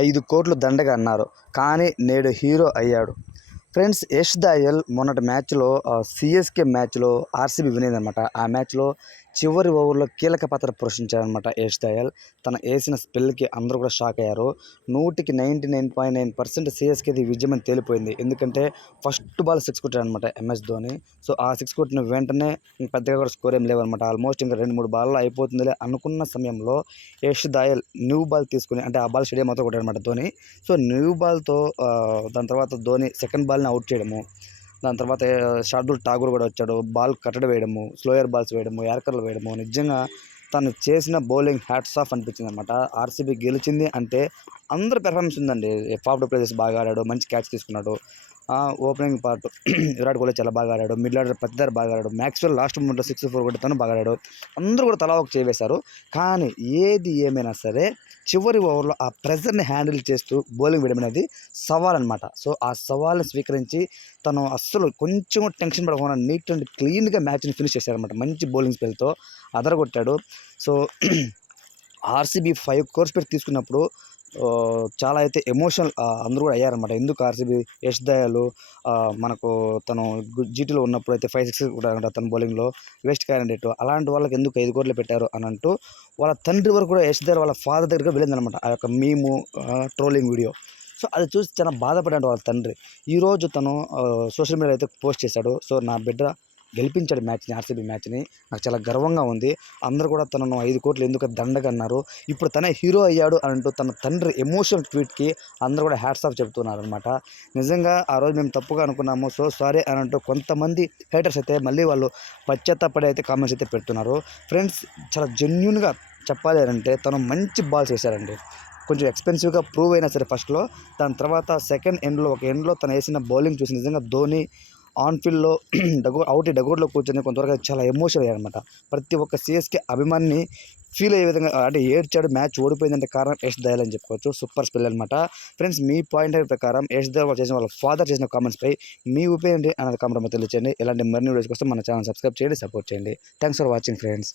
5 కోట్లు దండగా అన్నారు. కానీ నేడు హీరో అయ్యాడు. ఫ్రెండ్స్, యష్ దయాల్ మొన్నటి మ్యాచ్లో సిఎస్కే మ్యాచ్లో ఆర్సీబీ వినేదనమాట. ఆ మ్యాచ్లో చివరి ఓవర్లో కీలక పాత్ర పోషించాడనమాట యష్ దయాల్. తను వేసిన స్పెల్కి అందరూ కూడా షాక్ అయ్యారు. 100కి 99.9% సిఎస్కేది విజయం అని తేలిపోయింది. ఎందుకంటే ఫస్ట్ బాల్ 6 కొట్టాడనమాట ఎంఎస్ ధోని. సో ఆ 6 కొట్టిన వెంటనే పెద్దగా కూడా స్కోర్ ఏం లేవన్నమాట. ఆల్మోస్ట్ ఇంకా 2-3 బాల్లో అయిపోతుందిలే అనుకున్న సమయంలో యష్ దయాల్ న్యూ బాల్ తీసుకుని, అంటే ఆ బాల్ స్టేడియం మొత్తం కొట్టాడనమాట ధోని. సో న్యూ బాల్తో దాని తర్వాత ధోని సెకండ్ బాల్ని అవుట్ చేయడము, దాని తర్వాత షార్దుల్ ఠాగూర్ కూడా వచ్చాడు. బాల్ కట్టడి వేయడము, స్లోయర్ బాల్స్ వేయడము, యార్కర్లు వేయడము, నిజంగా తను చేసిన బౌలింగ్ హ్యాట్స్ ఆఫ్ అనిపించింది అనమాట. ఆర్సీబీ గెలిచింది అంటే అందరు పెర్ఫార్మెన్స్ ఉందండి. ఫాఫ్డ్ ప్లేయర్స్ బాగా ఆడాడు, మంచి క్యాచ్ తీసుకున్నాడు. ఓపెనింగ్ పార్ట్ విరాట్ కోహ్లీ చాలా బాగా ఆడాడు. మిడిల్ ఆర్డర్ ప్రతిదారు బాగా ఆడాడు. మ్యాక్స్వెల్ లాస్ట్ మూమెంట్లో 6-4 కొట్టి తను బాగా ఆడాడు. అందరూ కూడా తలా ఒక చేవేశారు. కానీ ఏది ఏమైనా సరే చివరి ఓవర్లో ఆ ప్రెజర్ని హ్యాండిల్ చేస్తూ బౌలింగ్ వేయడం అనేది సవాల్ అనమాట. సో ఆ సవాల్ని స్వీకరించి తను అస్సలు కొంచెం టెన్షన్ పడకుండా నీట్ అండ్ క్లీన్గా మ్యాచ్ని ఫినిష్ చేశారనమాట. మంచి బౌలింగ్ స్పెల్తో అదరగొట్టాడు. సో ఆర్సీబీ 5 కోర్స్ పెట్టి తీసుకున్నప్పుడు చాలా అయితే ఎమోషనల్ అందరూ కూడా అయ్యారనమాట. ఎందుకు ఆర్సీబీ యష్ దయాల్ మనకు తను జీటీలో ఉన్నప్పుడు అయితే 5-6 కూడా తన బౌలింగ్లో వేస్ట్ క్యాండిడేట్, అలాంటి వాళ్ళకి ఎందుకు 5 కోట్లు పెట్టారు అని అంటూ వాళ్ళ తండ్రి వరకు కూడా యష్ దయాల్ వాళ్ళ ఫాదర్ దగ్గర వెళ్ళిందనమాట ఆ యొక్క మీము ట్రోలింగ్ వీడియో. సో అది చూసి చాలా బాధపడ్డాడు వాళ్ళ తండ్రి. ఈరోజు తను సోషల్ మీడియాలో అయితే పోస్ట్ చేశాడు. సో నా బిడ్డ గెలిపించాడు మ్యాచ్ని, ఆర్సీబీ మ్యాచ్ని, నాకు చాలా గర్వంగా ఉంది. అందరూ కూడా తనను 5 కోట్లు ఎందుకు దండగా అన్నారు, ఇప్పుడు తనే హీరో అయ్యాడు అని అంటూ తన తండ్రి ఎమోషనల్ ట్వీట్కి అందరూ కూడా హ్యాట్స్ ఆఫ్ చెప్తున్నారు అనమాట. నిజంగా ఆ రోజు మేము తప్పుగా అనుకున్నాము, సో సారీ అని అంటూ కొంతమంది హేటర్స్ అయితే మళ్ళీ వాళ్ళు పశ్చాత్తాపడి అయితే కామెంట్స్ అయితే పెడుతున్నారు. ఫ్రెండ్స్, చాలా జెన్యున్గా చెప్పాలి అంటే తను మంచి బాల్స్ వేశారండి. కొంచెం ఎక్స్పెన్సివ్గా ప్రూవ్ అయినా సరే ఫస్ట్లో, దాని తర్వాత సెకండ్ ఎండ్లో ఒక ఎండ్లో తను వేసిన బౌలింగ్ చూసి నిజంగా ధోని ఆన్ ఫీల్డ్లో డగౌట్లో కూర్చొని కొంతవరకు చాలా ఎమోషన్ అయ్యారనమాట. ప్రతి ఒక్క సిఎస్కే అభిమాని ఫీల్ అయ్యే విధంగా, అంటే ఏడ్చాడు. మ్యాచ్ ఓడిపోయిందంటే కారణం యష్ దయాల్ అని చెప్పుకోవచ్చు. సూపర్ స్పెల్ అనమాట. ఫ్రెండ్స్, మీ పాయింట్ ఆఫ్ ప్రకారం యష్ దయాల్ చేసిన వాళ్ళ ఫాదర్ చేసిన కామెంట్స్పై మీ ఒపీనియన్ అనేది కామెంట్ తెలియచేయండి. ఇలాంటి మరిన్ని వీడియోస్ కోసం మన ఛానల్ సబ్స్క్రైబ్ చేయండి, సపోర్ట్ చేయండి. Thanks for watching friends.